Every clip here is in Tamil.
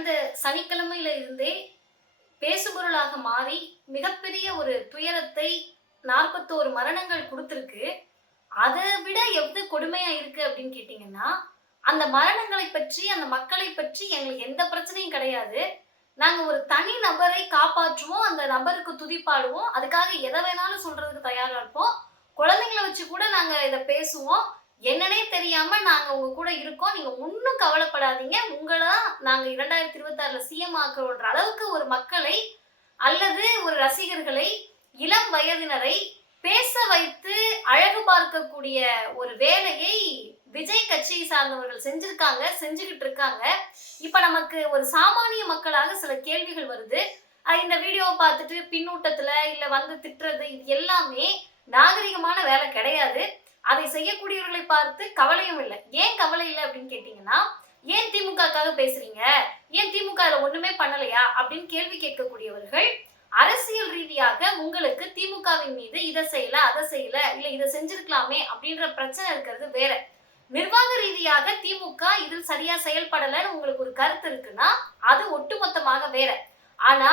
கடந்த சனிக்கிழமையில இருந்தே பேசுபொருளாக மாறி மிகப்பெரிய ஒரு துயரத்தை 41 மரணங்கள் கொடுத்துருக்கு. அதை விட எது கொடுமையா இருக்கு அப்படின்னு கேட்டீங்கன்னா, அந்த மரணங்களை பற்றி, அந்த மக்களை பற்றி எங்களுக்கு எந்த பிரச்சனையும் கிடையாது. நாங்க ஒரு தனி நபரை காப்பாற்றுவோம். அந்த நபருக்கு துதிப்பாடுவோம். அதுக்காக எதை வேணாலும் சொல்றதுக்கு தயாரா இருப்போம். குழந்தைங்கள வச்சு கூட நாங்க இத பேசுவோம். என்னன்னே தெரியாம நாங்க உங்க கூட இருக்கோம். நீங்க ஒண்ணும் கவலைப்படாதீங்க. உங்கள தான் நாங்க 2026ல சிஎம் ஆக்குறோன்ற அளவுக்கு ஒரு மக்களை அல்லது ஒரு ரசிகர்களை, இளம் வயதினரை பேச வைத்து அழகு பார்க்கக்கூடிய ஒரு வேலையை விஜய் கட்சியை சார்ந்தவர்கள் செஞ்சிருக்காங்க, செஞ்சுகிட்டு இருக்காங்க. இப்ப நமக்கு ஒரு சாமானிய மக்களாக சில கேள்விகள் வருது. இந்த வீடியோவை பார்த்துட்டு பின்னூட்டத்துல இல்ல வந்து திட்டுறது இது எல்லாமே நாகரிகமான வேலை கிடையாது. அதை செய்யக்கூடியவர்களை பார்த்து கவலையும் இல்லை. ஏன் கவலை இல்லை அப்படின்னு கேட்டீங்கன்னா, ஏன் திமுகக்காக பேசுறீங்க, ஏன் திமுக அதுல ஒண்ணுமே பண்ணலையா அப்படின்னு கேள்வி கேட்கக்கூடியவர்கள் அரசியல் ரீதியாக உங்களுக்கு திமுகவின் மீது இதை செய்யல அதை செய்யல இல்ல இதை செஞ்சிருக்கலாமே அப்படின்ற பிரச்சனை இருக்கிறது வேற. நிர்வாக ரீதியாக திமுக இதில் சரியா செயல்படலைன்னு உங்களுக்கு ஒரு கருத்து இருக்குன்னா அது ஒட்டுமொத்தமாக வேற. ஆனா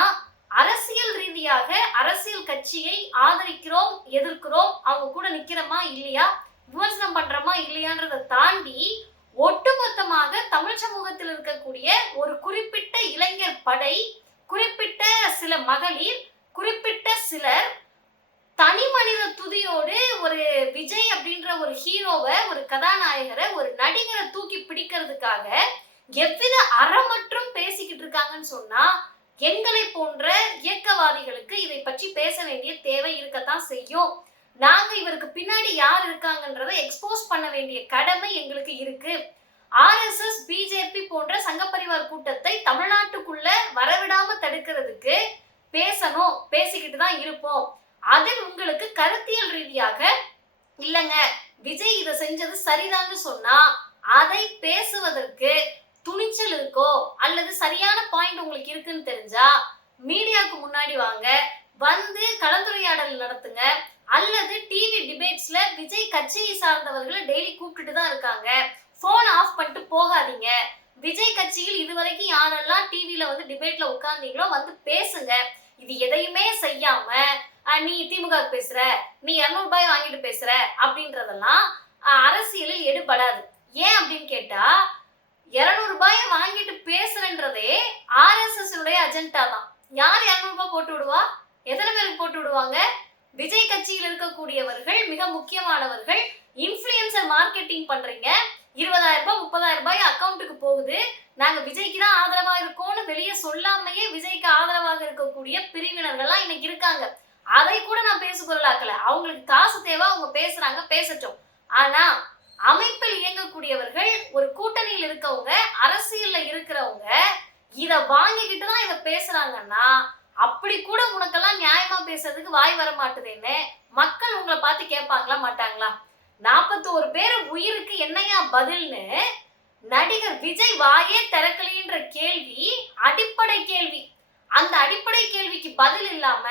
அரசியல் ரீதியாக அரசியல் கட்சியை ஆதரிக்கிறோம், எதிர்க்கிறோம், அவங்க கூட நிக்கிறோமா இல்லையா, விமர்சனம் பண்றோமா இல்லையான்றதை தாண்டி ஒட்டுமொத்தமாக தமிழ் சமூகத்தில் இருக்கக்கூடிய ஒரு குறிப்பிட்ட இளைஞர் படை, குறிப்பிட்ட சில மகளிர், குறிப்பிட்ட சிலர் தனி மனித துதியோடு ஒரு விஜய் அப்படின்ற ஒரு ஹீரோவை, ஒரு கதாநாயகரை, ஒரு நடிகரை தூக்கி பிடிக்கிறதுக்காக எவ்வித அறமற்றும் பேசிக்கிட்டு இருக்காங்கன்னு சொன்னா எங்களை போன்ற இயக்கவாதிகளுக்கு இதை பற்றி பேச வேண்டிய தேவை இருக்கத்தான் செய்யும். நாங்க இவருக்கு பின்னாடி யார் இருக்காங்கன்றதை எக்ஸ்போஸ் பண்ண வேண்டிய கடமை எங்களுக்கு இருக்கு. ஆர்எஸ்எஸ், பிஜேபி போன்ற சங்கப்பரிவார் கூட்டத்தை தமிழ்நாட்டுக்குள்ள வரவிடாம தடுக்கிறதுக்கு பேசணும், பேசிக்கிட்டு தான் இருப்போம். அதில் உங்களுக்கு கருத்தியல் ரீதியாக இல்லைங்க விஜய் இதை செஞ்சது சரிதான்னு சொன்னா அதை பேசுவதற்கு துணிச்சல் இருக்கோ அல்லது சரியான பாயிண்ட் உங்களுக்கு இருக்குன்னு தெரிஞ்சா மீடியாவுக்கு முன்னாடி வாங்க, வந்து கலந்துரையாடல் நடத்துங்க. அல்லது டிவி டிபேட்ஸ்ல விஜய் கட்சியை சார்ந்தவர்களை டெய்லி கூப்பிட்டுட்டு தான் இருக்காங்க. போன் ஆஃப் பண்ணிட்டு போகாதீங்க. விஜய் கட்சியில் இதுவரைக்கும் யாரெல்லாம் டிவில வந்து டிபேட்ல உட்கார்ந்தீங்களோ வந்து பேசுங்க. இது எதையுமே செய்யாம நீ திமுக பேசுற, நீ 200 ரூபாய் வாங்கிட்டு பேசுற அப்படின்றதெல்லாம் அரசியலில் எடுபடாது. ஏன் அப்படின்னு கேட்டா 200 ரூபாயை வாங்கிட்டு பேசுறன்றதே ஆர்எஸ்எஸ் அஜெண்டா தான். யார் 200 ரூபாய் போட்டு விடுவா? எத்தனை பேருக்கு போட்டு விடுவாங்க? விஜய் கட்சியில் இருக்கக்கூடியவர்கள் மிக முக்கியமானவர்கள். இன்ஃப்ளூயன்சர் மார்க்கெட்டிங் பண்றீங்க. 20,000 ரூபாய் 30,000 ரூபாய் அக்கௌண்ட்டுக்கு போகுது. நாங்க விஜய்க்கு தான் ஆதரவா இருக்கோம்னு வெளியே சொல்லாமையே விஜய்க்கு ஆதரவாக இருக்கக்கூடிய பிரிவினர்கள்லாம் இன்னைக்கு இருக்காங்க. அதை கூட நான் பேச பொருளாக்கல. அவங்களுக்கு காசு தேவை, அவங்க பேசுறாங்க, பேசட்டும். ஆனா அமைப்பில் இயங்கக்கூடியவர்கள், ஒரு கூட்டணியில் இருக்கவங்க, அரசியல்ல இருக்கிறவங்க இத வாங்கிக்கிட்டு தான் இதை பேசுறாங்கன்னா அப்படி கூட உனக்கெல்லாம் நியாயமா பேசுறதுக்கு வாய் வர மாட்டுதேன்னு மக்கள் உங்களை பார்த்து கேட்பாங்களா மாட்டாங்களா? 41 பேர் உயிருக்கு என்னையா பதில்னு நடிகர் விஜய் வாயே திறக்கலைன்ற கேள்வி அடிப்படை கேள்வி. அந்த அடிப்படை கேள்விக்கு பதில் இல்லாம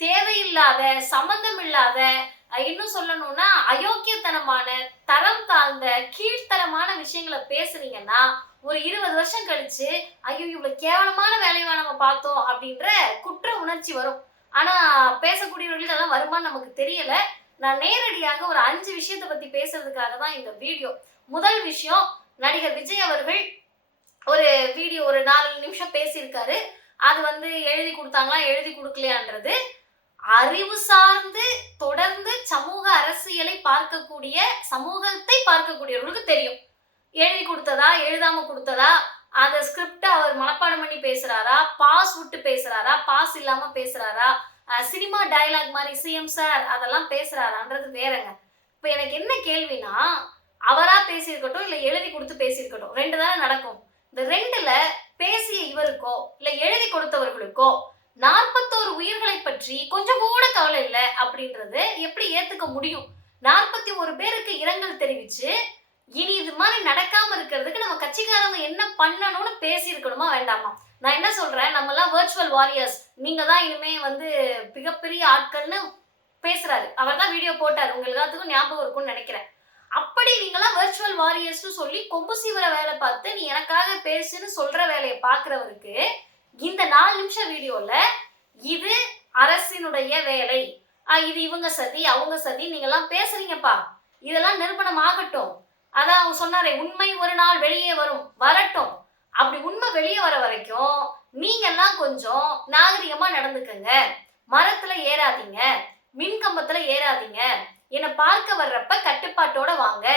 தேவையில்லாத, சம்பந்தம் இல்லாத, இன்னும் சொல்லணும்னா அயோக்கியத்தனமான, தரம் தாழ்ந்த, கீழ்த்தரமான விஷயங்களை பேசுறீங்கன்னா ஒரு 20 வருஷம் கழிச்சு ஐயோ இவ்வளவு கேவலமான வேலையை நம்ம பார்த்தோம் அப்படின்ற குற்ற உணர்ச்சி வரும். ஆனா பேசக்கூடியவர்களுக்கு அதெல்லாம் வருமானு நமக்கு தெரியல. நான் நேரடியாக ஒரு 5 விஷயத்தை பத்தி பேசுறதுக்காக தான் இந்த வீடியோ. முதல் விஷயம், நடிகர் விஜய் அவர்கள் ஒரு வீடியோ ஒரு 4 நிமிஷம் பேசியிருக்காரு. அது வந்து எழுதி கொடுத்தாங்களா எழுதி கொடுக்கலையான்றது அறிவு சார்ந்து தொடர்ந்து சமூக அரசியலை பார்க்கக்கூடிய, சமூகத்தை பார்க்கக்கூடியவர்களுக்கு தெரியும். எழுதி கொடுத்ததா எழுதாம கொடுத்ததா, அந்த ஸ்கிரிப்ட் அவர் மனப்பாடம் பண்ணி பேசுறாரா, பாஸ் விட்டு பேசுறாரா, பாஸ் இல்லாம பேசுறாரா, சினிமா டயலாக் மாதிரி சிஎம் சார் அதெல்லாம் பேசுறாரான்றது வேறங்க. இப்ப எனக்கு என்ன கேள்வினா, அவரா பேசியிருக்கட்டும் இல்ல எழுதி கொடுத்து பேசியிருக்கட்டும், 2 தானே நடக்கும். இந்த 2ல பேசிய இவருக்கோ இல்ல எழுதி கொடுத்தவர்களுக்கோ 41 உயிர்களை பற்றி கொஞ்சம் கூட கவலை இல்லை அப்படின்றது எப்படி ஏத்துக்க முடியும்? 41 பேருக்கு இரங்கல் தெரிவிச்சு இனி இது மாதிரி நடக்காம இருக்கிறதுக்கு நம்ம கட்சிக்காரங்க என்ன பண்ணணும்னு பேசி இருக்கணுமா வேண்டாமா? நான் என்ன சொல்றேன், நம்ம எல்லாம் வர்ச்சுவல் வாரியர்ஸ், நீங்க தான் இனிமே வந்து மிகப்பெரிய ஆட்கள்னு பேசுறாரு. அவர் தான் வீடியோ போட்டார், உங்க எல்லாத்துக்கும் ஞாபகம் இருக்கும்னு நினைக்கிறேன். அப்படி நீங்களாம் வர்ச்சுவல் வாரியர்ஸ் வாரியர்ஸ்னு சொல்லி கொம்பு சீவர வேலை பார்த்து நீ எனக்காக பேசுன்னு சொல்ற வேலையை பார்க்கிறவருக்கு இந்த 4 நிமிஷம் வீடியோல இது அரசினுடைய வேலை, இது இவங்க சதி அவங்க சதி நீங்க எல்லாம் பேசுறீங்கப்பா, இதெல்லாம் நிரூபணம் ஆகட்டும். அதான் அவங்க சொன்னாரே, உண்மை ஒரு நாள் வெளியே வரும், வரட்டும். அப்படி உண்மை வெளியே வர வரைக்கும் நீங்க எல்லாம் கொஞ்சம் நாகரிகமா நடந்துக்கங்க. மரத்துல ஏறாதீங்க, மின்கம்பத்துல ஏறாதீங்க. என்னை பார்க்க வர்றப்ப கட்டுப்பாட்டோட வாங்க.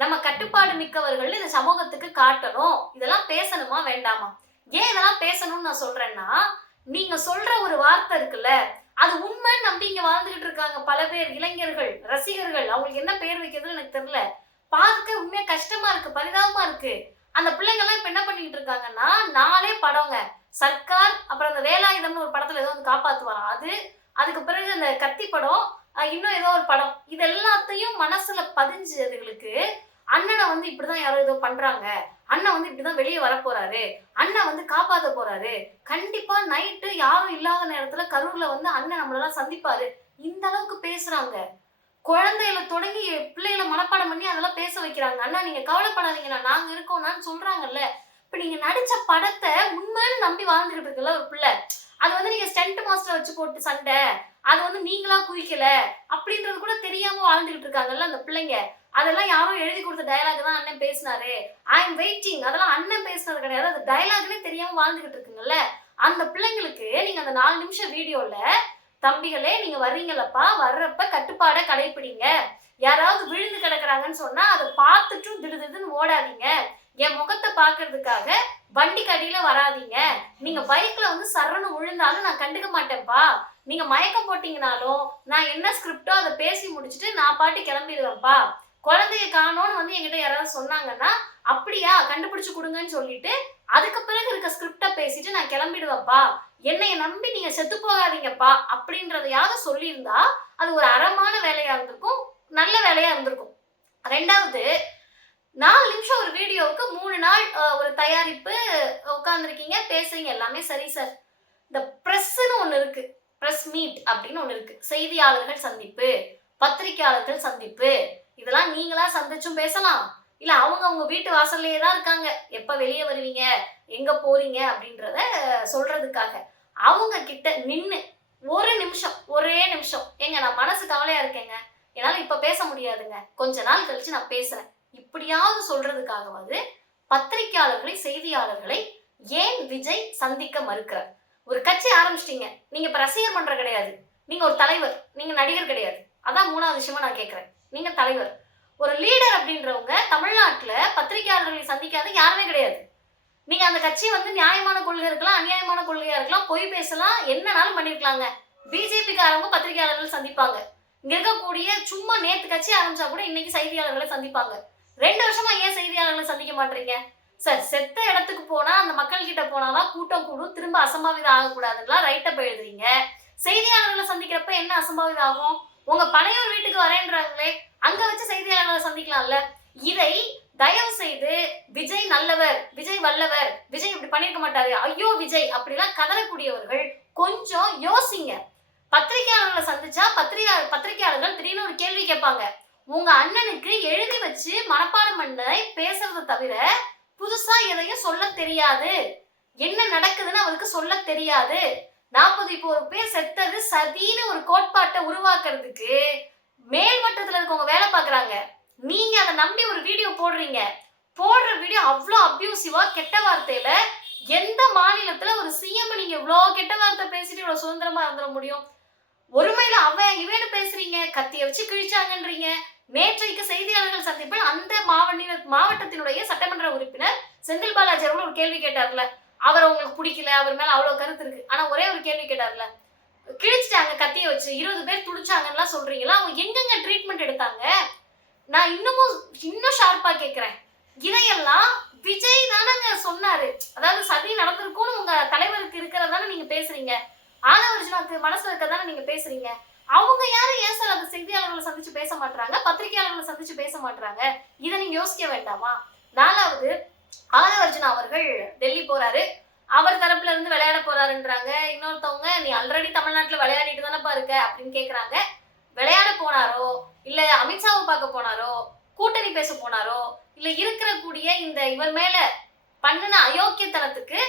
நம்ம கட்டுப்பாடு மிக்கவர்கள் இந்த சமூகத்துக்கு காட்டணும். இதெல்லாம் பேசணுமா வேண்டாமா? ஏன் இதெல்லாம் பேசணும்னு நான் சொல்றேன்னா, நீங்க சொல்ற ஒரு வார்த்தை இருக்குல்ல, அது உண்மைன்னு நம்பி இங்க வாழ்ந்துகிட்டு இருக்காங்க பல பேர், இளைஞர்கள், ரசிகர்கள். அவங்களுக்கு என்ன பேர் வைக்கிறதுன்னு எனக்கு தெரியல. பார்க்க உண்மையா கஷ்டமா இருக்கு, பரிதாபமா இருக்கு. அந்த பிள்ளைங்க எல்லாம் இப்ப என்ன பண்ணிட்டு இருக்காங்கன்னா, 4 படங்க, சர்க்கார், அப்புறம் அந்த வேலாயுதம்னு ஒரு படத்துல ஏதோ வந்து காப்பாத்துவாராம் அது, அதுக்கு பிறகு அந்த கத்தி படம், இன்னும் ஏதோ ஒரு படம், இது எல்லாத்தையும் மனசுல பதிஞ்சு அதுகளுக்கு அண்ணனை வந்து இப்படிதான் யாரோ ஏதோ பண்றாங்க, அண்ணன் வந்து இப்படிதான் வெளியே வர போறாரு, அண்ணன் வந்து காப்பாத்த போறாரு, கண்டிப்பா நைட்டு யாரும் இல்லாத நேரத்துல கரூர்ல வந்து அண்ணன் நம்மளெல்லாம் சந்திப்பாரு, இந்த அளவுக்கு பேசுறாங்க. குழந்தைகளை தொடங்கி பிள்ளைகளை மனப்பாடம் பண்ணி அதெல்லாம் பேச வைக்கிறாங்க. அண்ணா நீங்க கவலைப்படாதீங்கண்ணா, நாங்க இருக்கோம்னான்னு சொல்றாங்கல்ல. இப்ப நீங்க நடிச்ச படத்தை உண்மைன்னு நம்பி வாழ்ந்துகிட்டு இருக்குல்ல ஒரு பிள்ளை, அது வந்து நீங்க ஸ்டண்ட் மாஸ்டர் வச்சு போட்டு சண்டை, அது வந்து நீங்களா குவிக்கல அப்படின்றது கூட தெரியாம வாழ்ந்துகிட்டு இருக்காங்கல்ல அந்த பிள்ளைங்க. அதெல்லாம் யாரும் எழுதி கொடுத்த டயலாக் தான் அண்ணன் பேசினாரு, ஐ எம் வெயிட்டிங், அதெல்லாம் அண்ணன் பேசினது கிடையாது, அது டயலாக்னே தெரியாம வாழ்ந்துகிட்டு இருக்குங்கல்ல. அந்த பிள்ளைங்களுக்கு நீங்க அந்த 4 நிமிஷம் வீடியோல, தம்பிகளே நீங்க வர்றீங்களப்பா, வர்றப்ப கட்டுப்பாடை கடைபிடிங்க, யாராவது விழுந்து கிடக்குறாங்கன்னு சொன்னா அதை பார்த்துட்டும் திடுதுன்னு ஓடாதீங்க, என் முகத்தை பாக்குறதுக்காக வண்டி கடியில வராதீங்க, நீங்க பைக்ல வந்து சரணு விழுந்தாலும் நான் கண்டுக்க மாட்டேன்ப்பா, நீங்க மயக்கம் போட்டீங்கனாலும் நான் என்ன ஸ்கிரிப்டோ அதை பேசி முடிச்சுட்டு நான் பாட்டி கிளம்பிடுவேன்ப்பா, குழந்தைய காணோன்னு வந்து என்கிட்ட யாராவது சொன்னாங்கன்னா அப்படியா கண்டுபிடிச்சு கொடுங்கன்னு சொல்லிட்டு அதுக்கு பிறகு இருக்க ஸ்கிரிப்டை பேசிட்டு நான் கிளம்பிடுவேன்ப்பா, என்னைய நம்பி நீங்க செத்து போகாதீங்கப்பா அப்படின்றதையாவது சொல்லியிருந்தா அது ஒரு அறமான வேலையா இருந்திருக்கும், நல்ல வேலையா இருந்திருக்கும். 2வது, 4 நிமிஷம் ஒரு வீடியோவுக்கு 3 நாள் ஒரு தயாரிப்பு, உட்கார்ந்துருக்கீங்க பேசுறீங்க, எல்லாமே சரி சார். இந்த பிரஸ்ன்னு ஒண்ணு இருக்கு, பிரஸ் மீட் அப்படின்னு ஒண்ணு இருக்கு, செய்தியாளர்கள் சந்திப்பு, பத்திரிகையாளர்கள் சந்திப்பு, இதெல்லாம் நீங்களா சந்திச்சும் பேசலாம், இல்ல அவங்க வீட்டு வாசல்லையே தான் இருக்காங்க, எப்ப வெளியே வருவீங்க எங்க போறீங்க அப்படின்றத சொல்றதுக்காக அவங்க கிட்ட நின்னு ஒரு நிமிஷம், ஒரே நிமிஷம், ஏங்க நான் மனசு கவலையா இருக்கேங்க, என்னால இப்ப பேச முடியாதுங்க, கொஞ்ச நாள் கழிச்சு நான் பேசுறேன், இப்படியாவது சொல்றதுக்காகவாது பத்திரிகையாளர்களை, செய்தியாளர்களை ஏன் விஜய் சந்திக்க மறுக்கிறார்? ஒரு கட்சி ஆரம்பிச்சிட்டீங்க, நீங்க இப்ப ரசிகர் மன்ற கிடையாது, நீங்க ஒரு தலைவர், நீங்க நடிகர் கிடையாது, அதான் 3வது விஷயமா நான் கேட்கிறேன். நீங்க தலைவர், ஒரு லீடர் அப்படின்றவங்க தமிழ்நாட்டுல பத்திரிகையாளர்களை சந்திக்காத யாருமே கிடையாது. நீங்க அந்த கட்சி வந்து நியாயமான கொள்கை இருக்கலாம், அநியாயமான கொள்கையா இருக்கலாம், பொய் பேசலாம், என்னனாலும் பண்ணிருக்கலாங்க. பிஜேபிக்காரவங்க பத்திரிகையாளர்கள் சந்திப்பாங்க, இங்க இருக்கக்கூடிய சும்மா நேத்து கட்சி ஆரம்பிச்சா கூட இன்னைக்கு செய்தியாளர்களை சந்திப்பாங்க. 2 வருஷமா ஏன் செய்தியாளர்களை சந்திக்க மாட்டீங்க சார்? செத்த இடத்துக்கு போனா அந்த மக்கள் கிட்ட போனாதான் கூட்டம் கூடும், திரும்ப அசம்பாவிதம் ஆகக்கூடாதுங்களா ரைட்டப் எழுதுறீங்க. செய்தியாளர்களை சந்திக்கிறப்ப என்ன அசம்பாவிதம் ஆகும்? உங்க பனையூர் வீட்டுக்கு வரேன்றாங்களே, அங்க வச்சு செய்தியாளர்களை சந்திக்கலாம்ல. இதை தயவு செய்து விஜய் நல்லவர், விஜய் வல்லவர், விஜய் இப்படி பண்ணிருக்க மாட்டாரு, ஐயோ விஜய் அப்படிலாம் கதறக்கூடியவர்கள் கொஞ்சம் யோசிங்க. பத்திரிகையாளர்களை சந்திச்சா பத்திரிகையாளர்கள் திடீர்னு ஒரு கேள்வி கேட்பாங்க, உங்க அண்ணனுக்கு எழுதி வச்சு மனப்பாடம் பண்ண பேசுறதை தவிர புதுசா எதையும் சொல்ல தெரியாது, என்ன நடக்குதுன்னு அவருக்கு சொல்ல தெரியாது, 41 பேர் செத்தது சதின்னு ஒரு கோட்பாட்டை உருவாக்குறதுக்கு மேல்மட்டத்துல இருக்கவங்க வேலை பார்க்கறாங்க. நீங்க அதை நம்பி ஒரு வீடியோ போடுறீங்க, போடுற வீடியோ அவ்வளோ அபியூசிவா கெட்ட வார்த்தையில, எந்த மாநிலத்துல ஒரு சிஎம் நீங்க இவ்வளோ கெட்ட வார்த்தை பேசிட்டு இவ்வளவு சுதந்திரமா இருந்துட முடியும்? ஒருமையில அவன் இவனு பேசுறீங்க, கத்திய வச்சு கிழிச்சாங்கன்றீங்க. நேற்றைக்கு செய்தியாளர்கள் சந்திப்பில் அந்த மாவட்டத்தினுடைய சட்டமன்ற உறுப்பினர் செந்தில் பாலாஜி அவர்கள் ஒரு கேள்வி கேட்டார்ல, அவர் உங்களுக்கு பிடிக்கல, அவர் மேல அவ்வளவு கருத்து இருக்கு, ஆனா ஒரே ஒரு கேள்வி கேட்டார்ல, கிழிச்சிட்டாங்க கத்திய வச்சு 20 பேர் துடிச்சாங்கன்னா சொல்றீங்களா, அவங்க எங்கெங்க ட்ரீட்மெண்ட் எடுத்தாங்க? நான் இன்னும் ஷார்ப்பா கேட்கிறேன், இதையெல்லாம் விஜய் தானங்க சொன்னாரு, அதாவது சதி நடந்திருக்கும்னு உங்க தலைவருக்கு இருக்கிறதானே நீங்க பேசுறீங்க, ஆனவர்ஜுனாக்கு மனசுல இருக்கதானே நீங்க பேசுறீங்க. அவங்க யாரும் ஏன் சார் அந்த செய்தியாளர்களை சந்திச்சு பேச மாட்டாங்க, பத்திரிகையாளர்களை சந்திச்சு பேச மாட்டாங்க? இதை நீங்க யோசிக்க வேண்டாமா? 4வது, ஆனவர்ஜுனா அவர்கள் டெல்லி போறாரு, அவர் தரப்புல இருந்து விளையாட போறாருன்றாங்க. இன்னொருத்தவங்க நீ ஆல்ரெடி தமிழ்நாட்டுல விளையாடிட்டு தானப்பா இருக்க அப்படின்னு கேக்குறாங்க. விளையாட போனாரோ, இல்ல அமித்ஷாவை பார்க்க போனாரோ, கூட்டணி பேச போனாரோ, இல்ல இருக்கிற கூடிய இந்த இவர் மேல பண்ணுன அயோக்கியத்தனத்துக்கு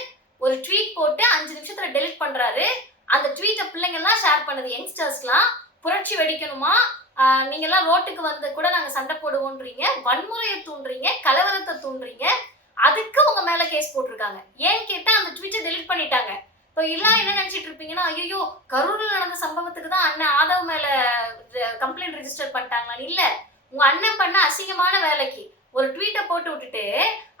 ஒரு ட்வீட் போட்டு 5 நிமிஷத்துல டெலிட் பண்றாரு. அந்த ட்வீட்டை பிள்ளைங்க எல்லாம் ஷேர் பண்ணுது, யங்ஸ்டர்ஸ்லாம். புரட்சி வெடிக்கணுமா, நீங்க எல்லாம் ரோட்டுக்கு வந்து கூட நாங்க சண்டை போடுவோன்றீங்க, வன்முறையை தூண்டுறீங்க, கலவரத்தை தூண்டுறீங்க. அதுக்கு உங்க மேல கேஸ் போட்டிருக்காங்க. ஏன்னு கேட்டா அந்த ட்வீட்டை டெலிட் பண்ணிட்டாங்க. இப்போ எல்லாம் என்ன நினைச்சிட்டு இருப்பீங்கன்னா, ஐயோ கரூர்ல நடந்த சம்பவத்துக்கு தான் அண்ணன் ஆதவ் மேல கம்ப்ளைண்ட் ரெஜிஸ்டர் பண்ணிட்டாங்களா? இல்ல, உங்க அண்ணன் பண்ண அசிங்கமான வேலைக்கு ஒரு ட்வீட்டை போட்டு விட்டுட்டு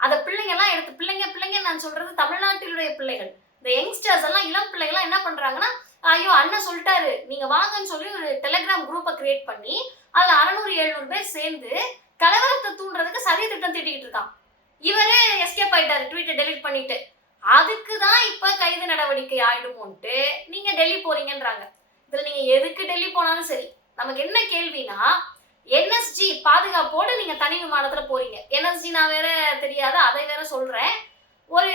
அந்த பிள்ளைங்க எல்லாம் எடுத்து, பிள்ளைங்க பிள்ளைங்க நான் சொல்றது தமிழ்நாட்டிலுடைய பிள்ளைகள், இந்த யங்ஸ்டர்ஸ் எல்லாம், இளம் பிள்ளைகள் என்ன பண்றாங்கன்னா, ஐயோ அண்ணன் சொல்லிட்டாரு நீங்க வாங்கன்னு சொல்லி ஒரு டெலிகிராம் குரூப்பை கிரியேட் பண்ணி அதுல 600-700 பேர் சேர்ந்து கலவரத்தை தூண்டுறதுக்கு சதி திட்டம் தீட்டிக்கிட்டு இருக்கான். இவரே எஸ்கேப் ஆயிட்டாரு ட்வீட்டை டெலிட் பண்ணிட்டு. அதுக்கு தான் இப்ப கைது நடவடிக்கை ஆயிடுமோன்ட்டு நீங்க டெல்லி போறீங்கன்றாங்க. இதுல நீங்க எதுக்கு டெல்லி போனாலும் சரி, நமக்கு என்ன கேள்வினா, என்எஸ்ஜி பாதுகாப்போடு நீங்க தனி விமானத்துல போறீங்க. என்எஸ்ஜி நான் வேற தெரியாத, அதை வேற சொல்றேன். ஒரு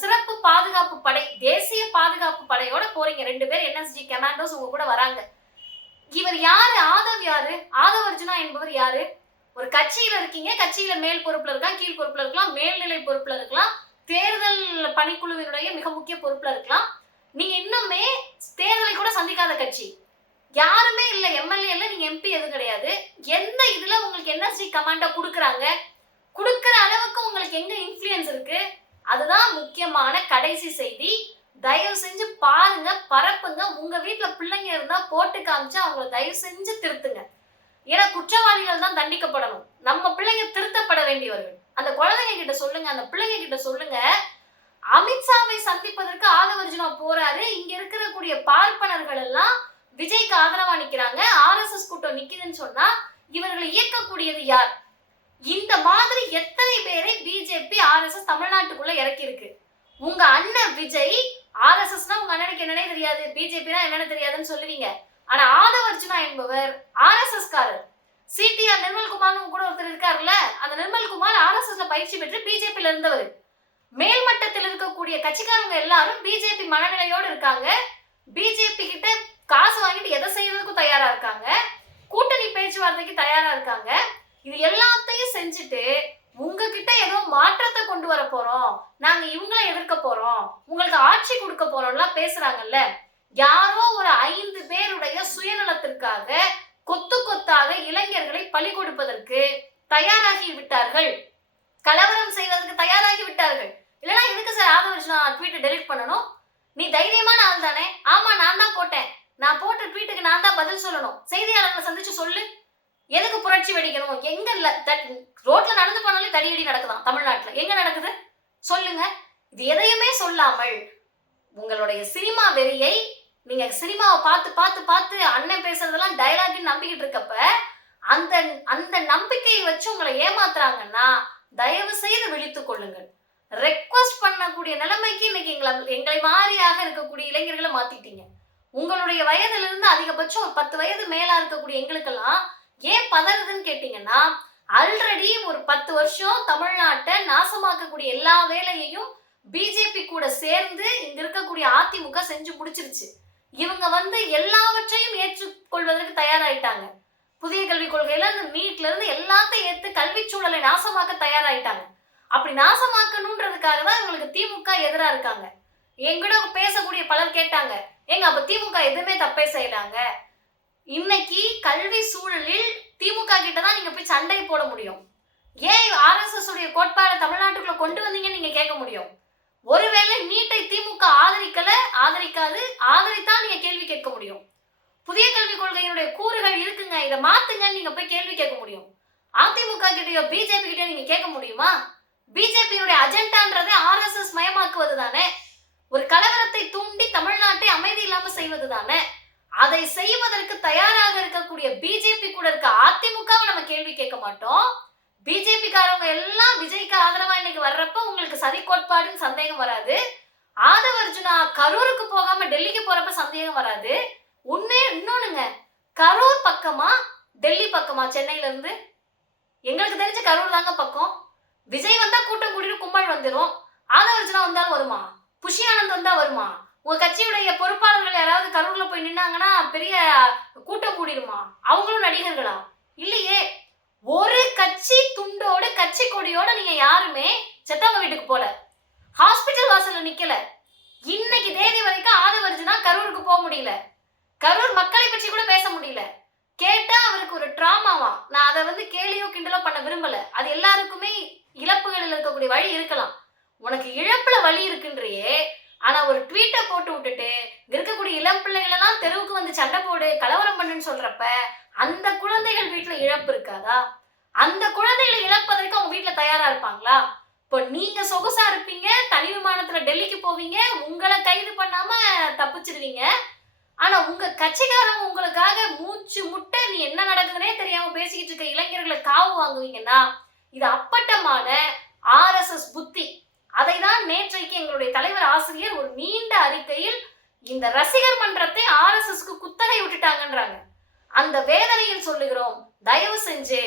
சிறப்பு பாதுகாப்பு படை, தேசிய பாதுகாப்பு படையோட போறீங்க. 2 பேர் என்எஸ்ஜி கமாண்டோஸ் உங்க கூட வராங்க. இவர் யாரு? ஆதவ் யாரு? ஆதவ் அர்ஜுனா என்பவர் யாரு? ஒரு கட்சியில இருக்கீங்க, கட்சியில மேல் பொறுப்புல இருக்கலாம், கீழ் பொறுப்புல இருக்கலாம், மேல்நிலை பொறுப்புல இருக்கலாம், தேர்தல் பணிக்குழுவினுடைய மிக முக்கிய பொறுப்புல இருக்கலாம். நீங்க இன்னுமே தேர்தலை கூட சந்திக்காத கட்சி, யாருமே இல்ல, எம்எல்ஏ இல்ல, நீங்க எம்பி எதுவும் கிடையாது. எந்த இதுல உங்களுக்கு என்எஸ்ஜி கமாண்டோ கொடுக்குறாங்க? கொடுக்குற அளவுக்கு உங்களுக்கு எங்க இன்ஃப்ளூயன்ஸ் இருக்கு? அதுதான் முக்கியமான கடைசி செய்தி. தயவு செஞ்சு பாருங்க, பரப்புங்க. உங்க வீட்டுல பிள்ளைங்க இருந்தா போட்டு காமிச்சு அவங்களை தயவு செஞ்சு திருத்துங்க. ஏன்னா குற்றவாளிகள் தான் தண்டிக்கப்படணும், நம்ம பிள்ளைங்க திருத்தப்பட வேண்டியவர்கள். அந்த குழந்தைங்க கிட்ட சொல்லுங்க, அந்த பிள்ளைங்க கிட்ட சொல்லுங்க, அமித்ஷாவை சந்திப்பதற்கு ஆதவ் அர்ஜுனா போறாரு. இங்க இருக்கிற கூடிய பார்ப்பனர்கள் எல்லாம் விஜய்க்கு ஆதரவா நிக்கிறாங்க, ஆர்எஸ்எஸ் கூட்டம் நிக்குதுன்னு சொன்னா இவர்களை இயக்கக்கூடியது யார்? இந்த மாதிரி எத்தனை பேரை பிஜேபி ஆர்எஸ்எஸ் தமிழ்நாட்டுக்குள்ள இறக்கி இருக்கு. உங்க அண்ணன் விஜய், ஆர்எஸ்எஸ்னா உங்க அண்ணனுக்கு என்னன்னே தெரியாது, பிஜேபினா என்னன்னு தெரியாதுன்னு சொல்லுவீங்க. ஆனா ஆதவ் அர்ஜுனா என்பவர் ஆர்எஸ்எஸ் காரர். சிடிஆர் நிர்மல்குமார் கூட ஒருத்தர் இருக்காருல்ல, அந்த நிர்மல்குமார் ஆர்எஸ்எஸ்ல பயிற்சி பெற்று பிஜேபியில இருந்தவர். மேல்மட்டத்தில் இருக்கக்கூடிய கட்சிக்காரங்க எல்லாரும் பிஜேபி மனநிலையோடு இருக்காங்க. பிஜேபி கிட்ட காசு வாங்கிட்டு எதை செய்யறதுக்கும் தயாரா இருக்காங்க, கூட்டணி பேச்சுவார்த்தைக்கு தயாரா இருக்காங்க. இது எல்லாத்தையும் செஞ்சுட்டு உங்ககிட்ட ஏதோ மாற்றத்தை கொண்டு வர போறோம், நாங்க இவங்களை எதிர்க்க போறோம், உங்களுக்கு ஆட்சி கொடுக்க போறோம்லாம் பேசுறாங்கல்ல. யாரோ ஒரு 5 பேருடைய சுயநலத்திற்காக கொத்து கொத்தாக இளைஞர்களை பலி கொடுப்பதற்கு தயாராகி விட்டார்கள், கலவரம் செய்வதற்கு தயாராகி விட்டார்கள். இல்லைன்னா எதுக்கு சார் ஆதவ் அர்ஜுனா ட்வீட்டை டெலிட் பண்ணணும்? நீ தைரியமான ஆள் தானே? ஆமா நான் தான் போட்டேன், நான் போட்ட ட்வீட்டுக்கு நான் தான் பதில் சொல்லணும், செய்தியாளர்களை சந்திச்சு சொல்லு. எதுக்கு புரட்சி வெடிக்கணும்? எங்க இல்ல, ரோட்ல நடந்து போனாலே தடியடி நடக்குதான் தமிழ்நாட்டுல, எங்க நடக்குது சொல்லுங்க. இது எதையுமே சொல்லாமல் உங்களுடைய சினிமா வெறியை, நீங்க சினிமாவை பார்த்து பார்த்து பார்த்து அண்ணன் பேசுறதெல்லாம் டயலாக்னு நம்பிக்கிட்டு இருக்கப்ப அந்த அந்த நம்பிக்கையை வச்சு உங்களை ஏமாத்துறாங்கன்னா தயவு செய்து விழித்துக் கொள்ளுங்கள். ரெக்வஸ்ட் பண்ணக்கூடிய நிலைமைக்கு இன்னைக்கு எங்களை மாதிரியாக இருக்கக்கூடிய இளைஞர்களை மாத்திட்டீங்க. உங்களுடைய வயதுல இருந்து அதிகபட்சம் ஒரு 10 வயது மேலா இருக்கக்கூடிய எங்களுக்கெல்லாம் ஏன் பதறுதுன்னு கேட்டீங்கன்னா, ஆல்ரெடி ஒரு 10 வருஷம் தமிழ்நாட்டை நாசமாக்கக்கூடிய எல்லா வேலையையும் பிஜேபி கூட சேர்ந்து இங்க இருக்கக்கூடிய அதிமுக செஞ்சு முடிச்சிருச்சு. இவங்க எல்லாவற்றையும் ஏற்றுக்கொள்வதற்கு தயாராயிட்டாங்க. புதிய கல்விக் கொள்கையில இருந்து நீட்ல இருந்து எல்லாத்தையும் ஏத்து கல்வி சூழலை நாசமாக்க தயாராயிட்டாங்க. அப்படி நாசமாக்கணும்ன்றதுக்காக தான் இவங்களுக்கு திமுக எதிரா இருக்காங்க. எங்கூட பேசக்கூடிய பலர் கேட்டாங்க, ஏங்க அப்ப திமுக எதுவுமே தப்பே செய்யலாங்க? இன்னைக்கு கல்வி சூழலில் திமுக கிட்டதான் நீங்க போய் சண்டை போட முடியும். ஏன் ஆர்எஸ்எஸ் உடைய கோட்பாடை தமிழ்நாட்டுக்குள்ள கொண்டு வந்தீங்கன்னு நீங்க கேட்க முடியும். ஒருவேளை நீட்டை திமுக ஆதரிக்காது, ஆதரித்தால் நீங்க கேள்வி கேட்க முடியும். புதிய கல்விக் கொள்கையினுடைய கூறுகள் இருக்குங்க, இதை மாத்துங்கன்னு நீங்க போய் கேள்வி கேட்க முடியும். அதிமுக கிட்டயோ பிஜேபி கிட்டயோ நீங்க கேட்க முடியுமா? பிஜேபியுடைய அஜெண்டான்றதை ஆர்எஸ்எஸ் மயமாக்குவது தானே, ஒரு கலவரத்தை தூண்டி தமிழ்நாட்டை அமைதி இல்லாம செய்வது தானே. அதை செய்வதற்கு தயாராக இருக்கக்கூடிய பிஜேபி கூட இருக்க அதிமுகவை நம்ம கேள்வி கேட்க மாட்டோம். பிஜேபி காரவங்க எல்லாம் விஜய்க்கு ஆதரவா இன்னைக்கு வர்றப்ப உங்களுக்கு சதி கோட்பாடுன்னு சந்தேகம் வராது. ஆதவ் அர்ஜுனா கரூருக்கு போகாம டெல்லிக்கு போறப்ப சந்தேகம் வராது. இன்னொன்னுங்க, கரூர் பக்கமா டெல்லி பக்கமா? சென்னையில இருந்து எங்களுக்கு தெரிஞ்ச கரூர் தாங்க பக்கம். விஜய் வந்தா கூட்டம் கூட்டிட்டு கும்பல் வந்துடும். ஆதவ் அர்ஜுனா வந்தாலும் வருமா? புஷி ஆனந்த் வந்தா வருமா? உங்க கட்சியுடைய பொறுப்பாளர்கள் யாராவது கரூர்ல போய் நின்னாங்கன்னா பெரிய கூட்டம் கூடிடுமா? அவங்களும் நடிகர்களா? இல்லையே. ஒரு கட்சி துண்டோட கட்சி கொடியோட நீங்க யாருமே செத்தவங்க வீட்டுக்கு போல, ஹாஸ்பிட்டல் வாசல்ல நிக்கல. இன்னைக்கு தேதி வரைக்கும் ஆதவர்ஜுனா கரூருக்கு போக முடியல, கரூர் மக்களை பற்றி கூட பேச முடியல. கேட்டா அவருக்கு ஒரு டிராமாவா. நான் அதை கேலியோ கிண்டலோ பண்ண விரும்பல. அது எல்லாருக்குமே இழப்புகளில் இருக்கக்கூடிய வழி இருக்கலாம். உனக்கு இழப்புல வழி இருக்குன்றியே, ஆனா ஒரு ட்வீட்டை போட்டு விட்டுட்டு இருக்கக்கூடிய இளம் பிள்ளைகளெல்லாம் தெருவுக்கு வந்து சண்டை போடு கலவரம் பண்ணுன்னு சொல்றப்ப அந்த குழந்தைகள் வீட்டுல இழப்பு இருக்காதா? அந்த குழந்தைகளை இழப்பதற்கு அவங்க வீட்டுல தயாரா இருப்பாங்களா? இப்போ நீங்க சொகுசா இருப்பீங்க, தனி விமானத்துல டெல்லிக்கு போவீங்க, உங்களை கைது பண்ணாம தப்பிச்சிடுவீங்க. ஆனா உங்க கட்சிக்காரங்க உங்களுக்காக மூச்சு முட்டை நீ என்ன நடக்குதுன்னே தெரியாம பேசிக்கிட்டு இருக்க இளைஞர்களை காவு வாங்குவீங்கன்னா இது அப்பட்டமான RSS புத்தி. அதை தான் நேற்றைக்கு எங்களுடைய தலைவர் ஆசிரியர் ஒரு நீண்ட அறிக்கையில் இந்த ரசிகர் மன்றத்தை RSSக்கு குத்தகை விட்டுட்டாங்கன்றாங்க. அந்த வேதனையில் சொல்லுகிறோம், தயவு செஞ்சு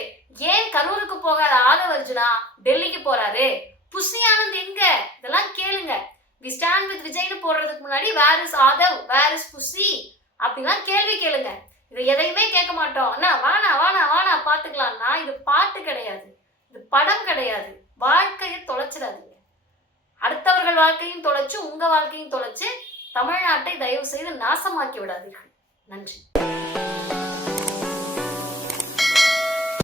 ஏன் கரூருக்கு போகாத ஆதவர்ஜுனா டெல்லிக்கு போறாரு? புஷி ஆனந்த் எங்க? இதெல்லாம் கேளுங்க. வி ஸ்டாண்ட் வித் விஜய்னு போடுறதுக்கு முன்னாடி where is Aadhav, where is Bussy அப்படிலாம் கேள்வி கேளுங்க. இது எதையுமே கேட்க மாட்டோம். அண்ணா வானா வானா வானா பாத்துக்கலாம்னா இது பாட்டு கிடையாது, இது படம் கிடையாது. வாழ்க்கையை தொலைச்சிடாதீங்க. அடுத்தவர்கள் வாழ்க்கையும் தொலைச்சு உங்க வாழ்க்கையும் தொலைச்சு தமிழ்நாட்டை தயவு செய்து நாசமாக்கி விடாதீர்கள். நன்றி.